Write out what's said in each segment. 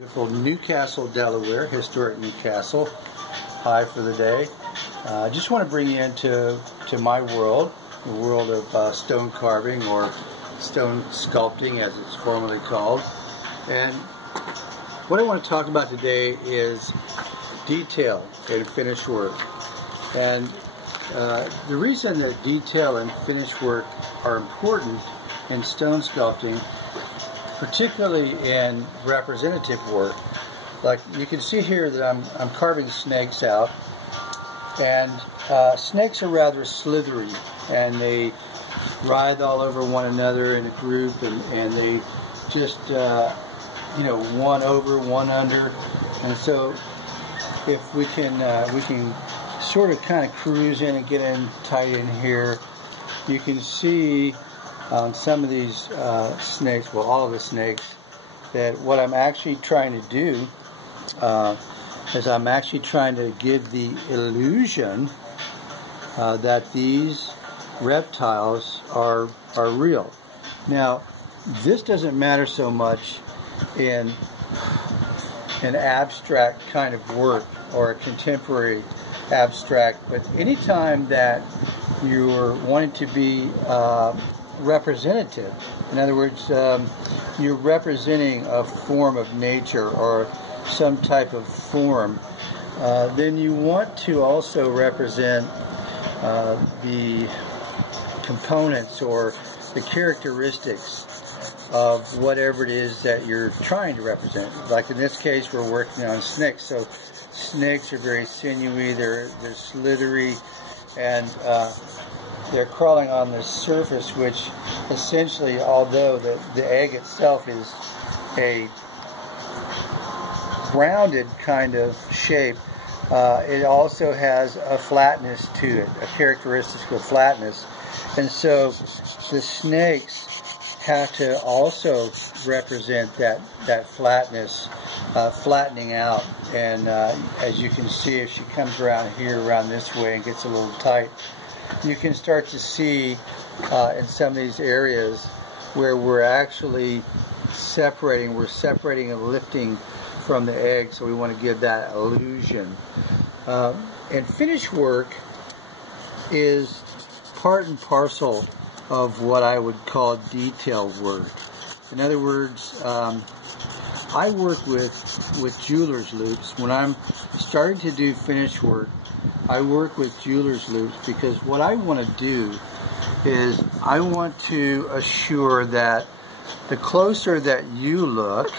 Beautiful Newcastle, Delaware, historic Newcastle. Hi for the day. I just want to bring you into my world, the world of stone carving, or stone sculpting as it's formally called. And what I want to talk about today is detail and finish work. And the reason that detail and finish work are important in stone sculpting, particularly in representative work. Like you can see here that I'm carving snakes out, and snakes are rather slithery, and they writhe all over one another in a group, and they just one over, one under. And so if we can sort of kind of cruise in and get in tight in here, you can see on some of these snakes, well, all of the snakes, that what I'm actually trying to do is I'm actually trying to give the illusion that these reptiles are real. Now, this doesn't matter so much in an abstract kind of work or a contemporary abstract, but anytime that you're wanting to be representative, in other words, you're representing a form of nature or some type of form, then you want to also represent the components or the characteristics of whatever it is that you're trying to represent. Like in this case, we're working on snakes, so snakes are very sinewy, they're slithery, and they're crawling on the surface, which essentially, although the egg itself is a rounded kind of shape, it also has a flatness to it, a characteristic of flatness. And so the snakes have to also represent that flatness, flattening out. And as you can see, if she comes around here, around this way, and gets a little tight, you can start to see in some of these areas where we're actually separating, and lifting from the egg, so we want to give that illusion. And finish work is part and parcel of what I would call detailed work. In other words, I work with jeweler's loops. When I'm starting to do finish work, I work with jeweler's loops because what I want to do is I want to assure that the closer that you look,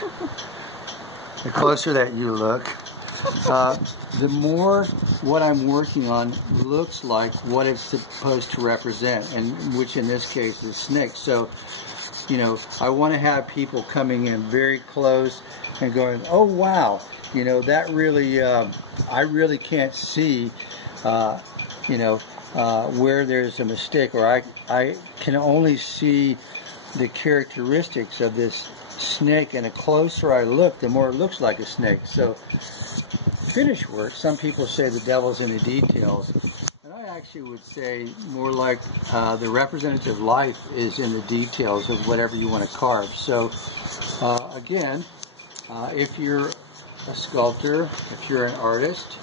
the more what I'm working on looks like what it's supposed to represent, and which in this case is snakes. So, I want to have people coming in very close and going, "Oh wow, that really, I really can't see, where there's a mistake, or I can only see the characteristics of this snake, and the closer I look, the more it looks like a snake." So finish work, some people say the devil's in the details, and I actually would say more like the representative life is in the details of whatever you want to carve. So again, if you're a sculptor, if you're an artist,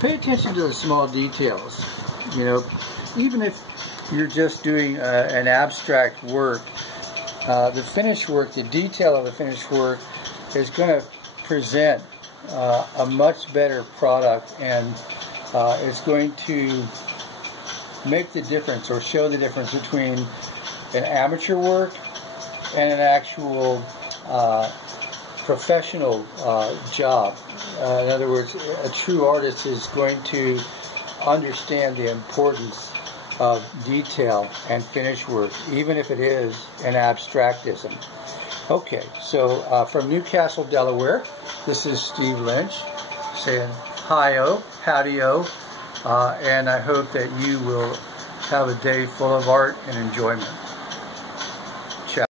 pay attention to the small details. Even if you're just doing an abstract work, the finished work, the detail of the finished work is going to present a much better product, and it's going to make the difference or show the difference between an amateur work and an actual professional job. In other words, a true artist is going to understand the importance of detail and finish work, even if it is an abstractism. Okay, so from Newcastle, Delaware, this is Steve Lynch saying hi-o, howdy-o, and I hope that you will have a day full of art and enjoyment.